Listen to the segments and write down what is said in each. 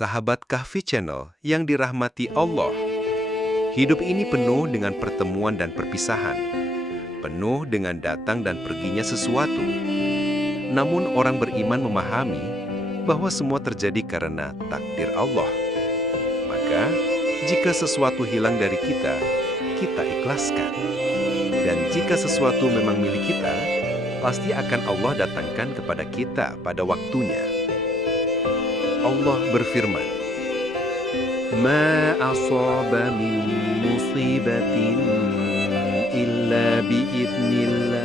Sahabat Kahfi Channel yang dirahmati Allah. Hidup ini penuh dengan pertemuan dan perpisahan, penuh dengan datang dan perginya sesuatu. Namun orang beriman memahami bahwa semua terjadi karena takdir Allah. Maka, jika sesuatu hilang dari kita, kita ikhlaskan. Dan jika sesuatu memang milik kita, pasti akan Allah datangkan kepada kita pada waktunya. Allah berfirman, "Ma asaba min musibatin illa bi'idznillah,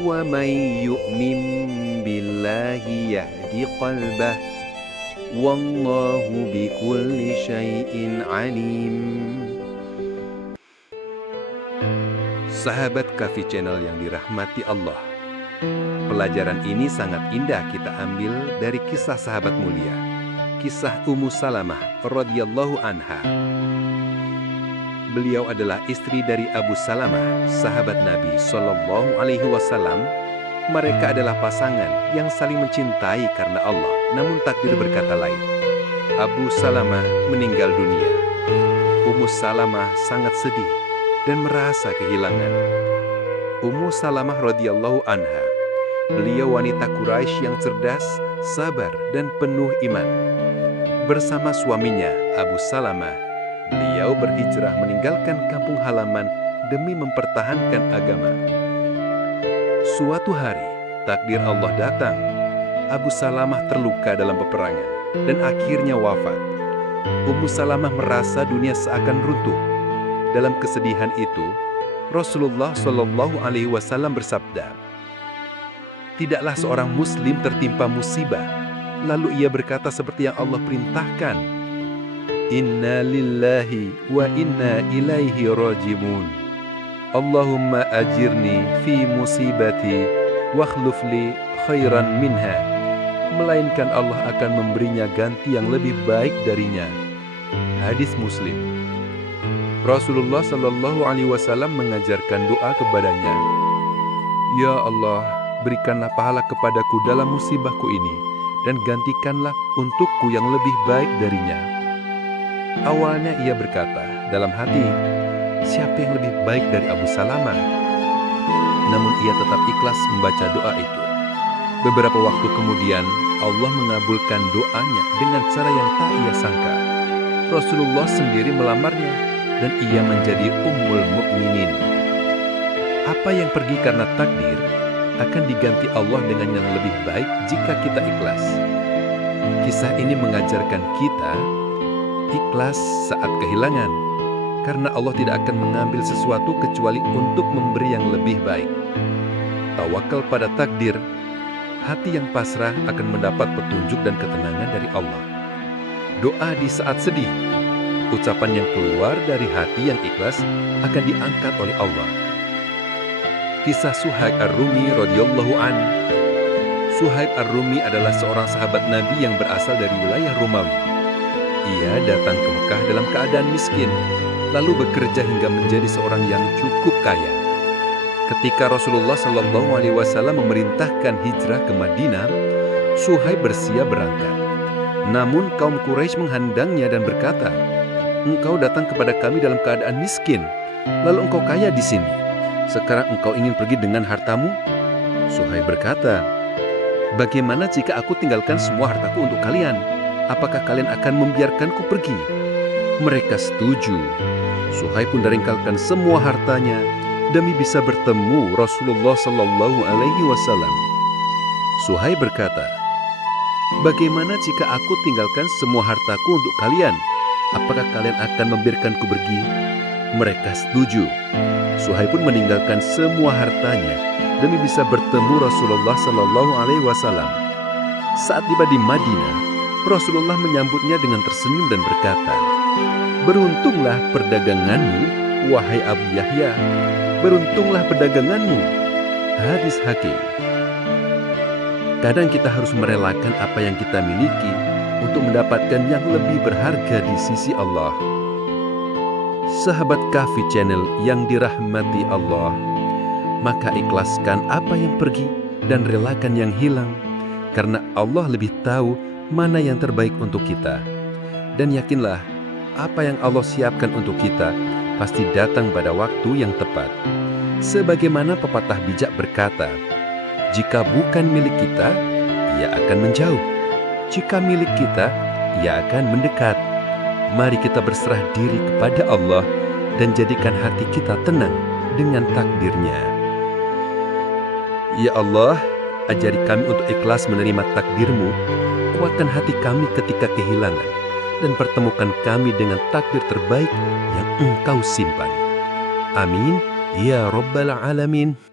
wa may yu'min billahi yahdi qalbah, wallahu bikulli syai'in alim." Sahabat Kahfi Channel yang dirahmati Allah, pelajaran ini sangat indah kita ambil dari kisah sahabat mulia, kisah Ummu Salamah radhiyallahu anha. Beliau adalah istri dari Abu Salamah, sahabat Nabi Shallallahu Alaihi Wasallam. Mereka adalah pasangan yang saling mencintai karena Allah, namun takdir berkata lain. Abu Salamah meninggal dunia. Ummu Salamah sangat sedih dan merasa kehilangan. Ummu Salamah radhiyallahu anha, beliau wanita Quraisy yang cerdas, sabar, dan penuh iman. Bersama suaminya, Abu Salamah, beliau berhijrah meninggalkan kampung halaman demi mempertahankan agama. Suatu hari, takdir Allah datang. Abu Salamah terluka dalam peperangan dan akhirnya wafat. Ummu Salamah merasa dunia seakan runtuh. Dalam kesedihan itu, Rasulullah Shallallahu Alaihi Wasallam bersabda, "Tidaklah seorang Muslim tertimpa musibah, lalu ia berkata seperti yang Allah perintahkan, Inna lillahi wa inna ilaihi raji'un. Allahumma ajirni fi musibati wa akhlufli khairan minha." Melainkan Allah akan memberinya ganti yang lebih baik darinya. Hadis Muslim. Rasulullah Shallallahu Alaihi Wasallam mengajarkan doa kepadanya, "Ya Allah, berikanlah pahala kepadaku dalam musibahku ini, dan gantikanlah untukku yang lebih baik darinya." Awalnya ia berkata dalam hati, siapa yang lebih baik dari Abu Salamah? Namun ia tetap ikhlas membaca doa itu. Beberapa waktu kemudian, Allah mengabulkan doanya dengan cara yang tak ia sangka. Rasulullah sendiri melamarnya, dan ia menjadi Ummul Mukminin. Apa yang pergi karena takdir akan diganti Allah dengan yang lebih baik jika kita ikhlas. Kisah ini mengajarkan kita ikhlas saat kehilangan, karena Allah tidak akan mengambil sesuatu kecuali untuk memberi yang lebih baik. Tawakal pada takdir, hati yang pasrah akan mendapat petunjuk dan ketenangan dari Allah. Doa di saat sedih, ucapan yang keluar dari hati yang ikhlas akan diangkat oleh Allah. Kisah Suhaib Ar-Rumi radhiyallahu an. Suhaib Ar-Rumi adalah seorang sahabat Nabi yang berasal dari wilayah Romawi. Ia datang ke Mekah dalam keadaan miskin, lalu bekerja hingga menjadi seorang yang cukup kaya. Ketika Rasulullah Shallallahu Alaihi Wasallam memerintahkan hijrah ke Madinah, Suhaib bersiap berangkat. Namun kaum Quraisy menghadangnya dan berkata, "Engkau datang kepada kami dalam keadaan miskin, lalu engkau kaya di sini. Sekarang engkau ingin pergi dengan hartamu?" Suhaib berkata, "Bagaimana jika aku tinggalkan semua hartaku untuk kalian? Apakah kalian akan membiarkanku pergi?" Mereka setuju. Suhaib pun meninggalkan semua hartanya demi bisa bertemu Rasulullah Sallallahu Alaihi Wasallam. Suhaib berkata, "Bagaimana jika aku tinggalkan semua hartaku untuk kalian? Apakah kalian akan membiarkanku pergi?" Mereka setuju. Suhaib pun meninggalkan semua hartanya demi bisa bertemu Rasulullah Sallallahu Alaihi Wasallam. Saat tiba di Madinah, Rasulullah menyambutnya dengan tersenyum dan berkata, "Beruntunglah perdaganganmu, wahai Abu Yahya. Beruntunglah perdaganganmu." Hadis Hakim. Kadang kita harus merelakan apa yang kita miliki untuk mendapatkan yang lebih berharga di sisi Allah. Sahabat Kahfi Channel yang dirahmati Allah, maka ikhlaskan apa yang pergi dan relakan yang hilang, karena Allah lebih tahu mana yang terbaik untuk kita. Dan yakinlah, apa yang Allah siapkan untuk kita pasti datang pada waktu yang tepat. Sebagaimana pepatah bijak berkata, jika bukan milik kita, ia akan menjauh. Jika milik kita, ia akan mendekat. Mari kita berserah diri kepada Allah dan jadikan hati kita tenang dengan takdirnya. Ya Allah, ajari kami untuk ikhlas menerima takdir-Mu, kuatkan hati kami ketika kehilangan, dan pertemukan kami dengan takdir terbaik yang Engkau simpan. Amin, ya Rabbal Alamin.